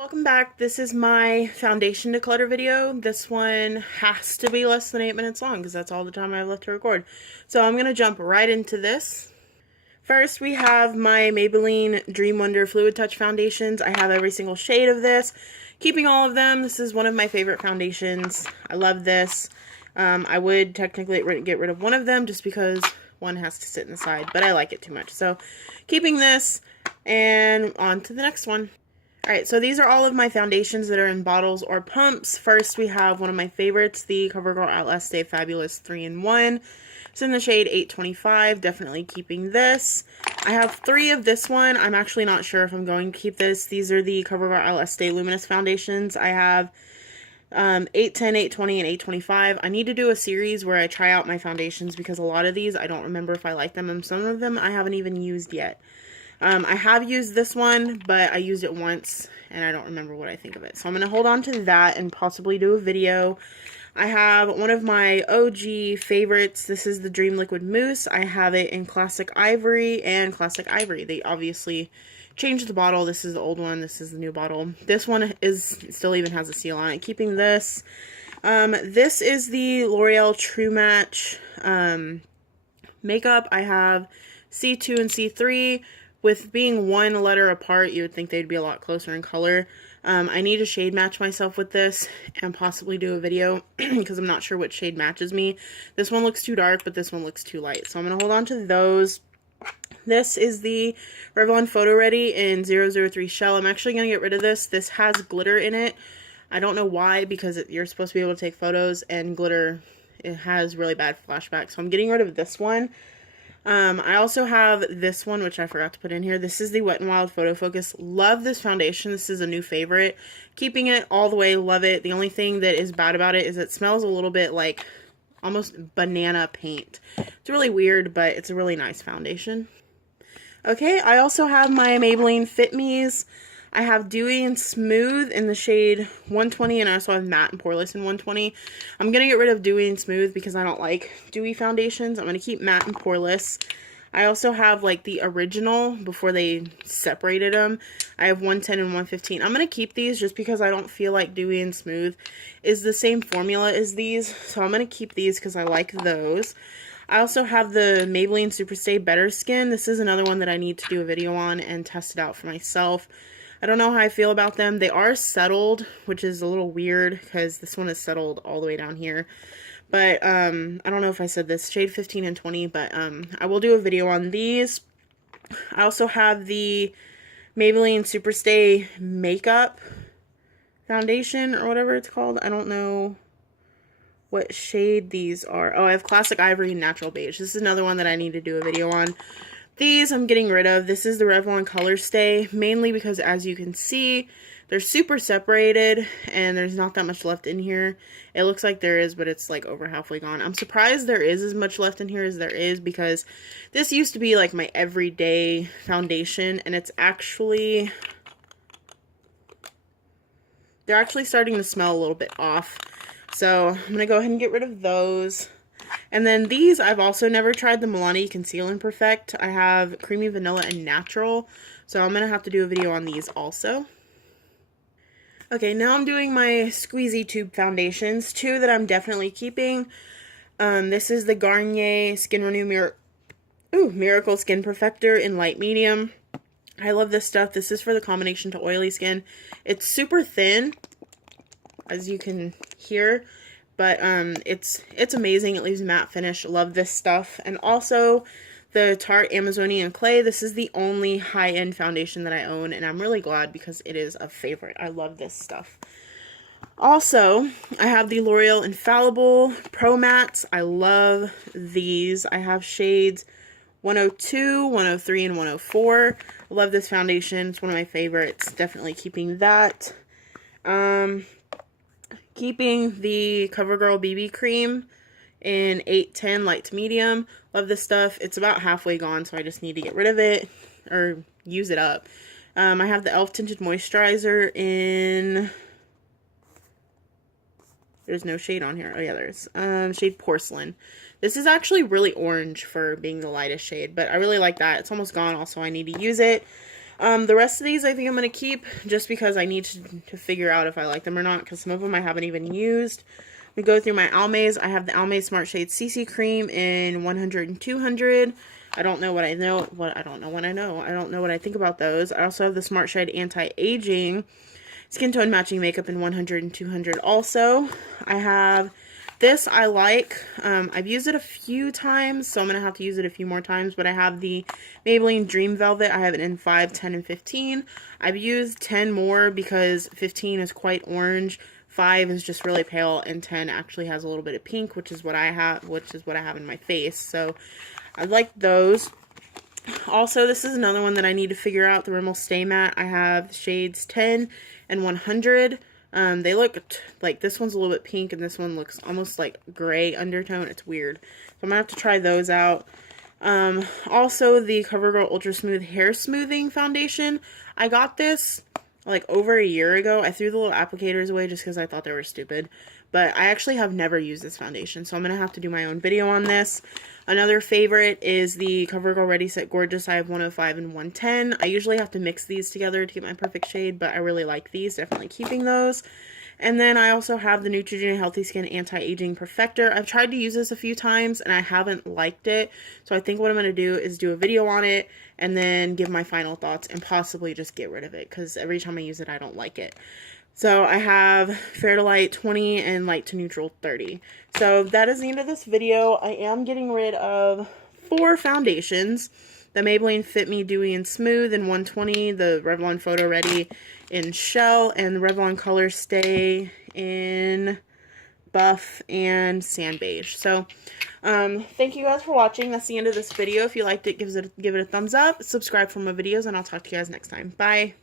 Welcome back. This is my foundation declutter video. This one has to be less than 8 minutes long because that's all the time I have left to record. So I'm going to jump right into this. First, we have my Maybelline Dream Wonder Fluid Touch foundations. I have every single shade of this. Keeping all of them. This is one of my favorite foundations. I love this. I would technically get rid of one of them just because one has to sit in the side, but I like it too much. So keeping this, and on to the next one. Alright, so these are all of my foundations that are in bottles or pumps. First, we have one of my favorites, the CoverGirl Outlast Stay Fabulous 3-in-1. It's in the shade 825, definitely keeping this. I have 3 of this one. I'm actually not sure if I'm going to keep this. These are the CoverGirl Outlast Stay Luminous foundations. I have 810, 820, and 825. I need to do a series where I try out my foundations because a lot of these, I don't remember if I like them, and some of them I haven't even used yet. I have used this one, but I used it once, and I don't remember what I think of it. So I'm going to hold on to that and possibly do a video. I have one of my OG favorites. This is the Dream Liquid Mousse. I have it in Classic Ivory and Classic Ivory. They obviously changed the bottle. This is the old one. This is the new bottle. This one still even has a seal on it. Keeping this. This is the L'Oreal True Match makeup. I have C2 and C3. With being one letter apart, you would think they'd be a lot closer in color. I need to shade match myself with this and possibly do a video because I'm not sure which shade matches me. This one looks too dark, but this one looks too light. So I'm going to hold on to those. This is the Revlon Photo Ready in 003 Shell. I'm actually going to get rid of this. This has glitter in it. I don't know why, because you're supposed to be able to take photos, and glitter, it has really bad flashback. So I'm getting rid of this one. I also have this one, which I forgot to put in here. This is the Wet n Wild Photo Focus. Love this foundation. This is a new favorite. Keeping it all the way. Love it. The only thing that is bad about it is it smells a little bit like almost banana paint. It's really weird, but it's a really nice foundation. Okay, I also have my Maybelline Fit Me's. I have Dewy and Smooth in the shade 120, and I also have Matte and Poreless in 120. I'm going to get rid of Dewy and Smooth because I don't like dewy foundations. I'm going to keep Matte and Poreless. I also have, like, the original before they separated them. I have 110 and 115. I'm going to keep these just because I don't feel like Dewy and Smooth is the same formula as these. So I'm going to keep these because I like those. I also have the Maybelline Superstay Better Skin. This is another one that I need to do a video on and test it out for myself. I don't know how I feel about them. They are settled, which is a little weird because this one is settled all the way down here. But I don't know if I said this, shade 15 and 20, but I will do a video on these. I also have the Maybelline Superstay Makeup Foundation or whatever it's called. I don't know what shade these are. Oh, I have Classic Ivory and Natural Beige. This is another one that I need to do a video on. These I'm getting rid of. This is the Revlon Color Stay, mainly because, as you can see, they're super separated and there's not that much left in here. It looks like there is, but it's like over halfway gone. I'm surprised there is as much left in here as there is because this used to be like my everyday foundation, and it's actually, they're actually starting to smell a little bit off. So I'm going to go ahead and get rid of those. And then these, I've also never tried the Milani Conceal and Perfect. I have Creamy Vanilla and Natural. So I'm going to have to do a video on these also. Okay, now I'm doing my squeezy tube foundations. 2 that I'm definitely keeping. This is the Garnier Skin Renew Miracle Skin Perfector in light medium. I love this stuff. This is for the combination to oily skin. It's super thin, as you can hear. But it's amazing. It leaves a matte finish. Love this stuff. And also the Tarte Amazonian Clay. This is the only high-end foundation that I own, and I'm really glad because it is a favorite. I love this stuff. Also, I have the L'Oreal Infallible Pro Mattes. I love these. I have shades 102, 103, and 104. I love this foundation. It's one of my favorites. Definitely keeping that. Keeping the CoverGirl BB Cream in 810 light to medium. Love this stuff. It's about halfway gone, so I just need to get rid of it or use it up. I have the e.l.f. Tinted Moisturizer in, there's no shade on here. Oh yeah, there's shade Porcelain. This is actually really orange for being the lightest shade, but I really like that. It's almost gone also. I need to use it. The rest of these I think I'm going to keep just because I need to figure out if I like them or not, because some of them I haven't even used. We go through my Almays. I have the Almay Smart Shade CC Cream in 100 and 200. I don't know what I know. I don't know what I know. I don't know what I think about those. I also have the Smart Shade Anti-Aging Skin Tone Matching Makeup in 100 and 200 also. I have this I like. I've used it a few times, so I'm going to have to use it a few more times, but I have the Maybelline Dream Velvet. I have it in 5, 10, and 15. I've used 10 more because 15 is quite orange. 5 is just really pale, and 10 actually has a little bit of pink, which is what I have in my face. So I like those. Also, this is another one that I need to figure out, the Rimmel Stay Matte. I have shades 10 and 100. They look like, this one's a little bit pink and this one looks almost like gray undertone. It's weird. So I'm gonna have to try those out. Also the CoverGirl Ultra Smooth Hair Smoothing Foundation. I got this like over a year ago. I threw the little applicators away just because I thought they were stupid. But I actually have never used this foundation, so I'm going to have to do my own video on this. Another favorite is the CoverGirl Ready Set Gorgeous. I have 105 and 110. I usually have to mix these together to get my perfect shade, but I really like these. Definitely keeping those. And then I also have the Neutrogena Healthy Skin Anti-Aging Perfector. I've tried to use this a few times and I haven't liked it. So I think what I'm going to do is do a video on it and then give my final thoughts and possibly just get rid of it, because every time I use it I don't like it. So I have Fair to Light 20 and Light to Neutral 30. So that is the end of this video. I am getting rid of 4 foundations. The Maybelline Fit Me Dewy and Smooth in 120, the Revlon Photo Ready in Shell, and the Revlon Color Stay in Buff and Sand Beige. So thank you guys for watching. That's the end of this video. If you liked it, give it a thumbs up, subscribe for more videos, and I'll talk to you guys next time. Bye.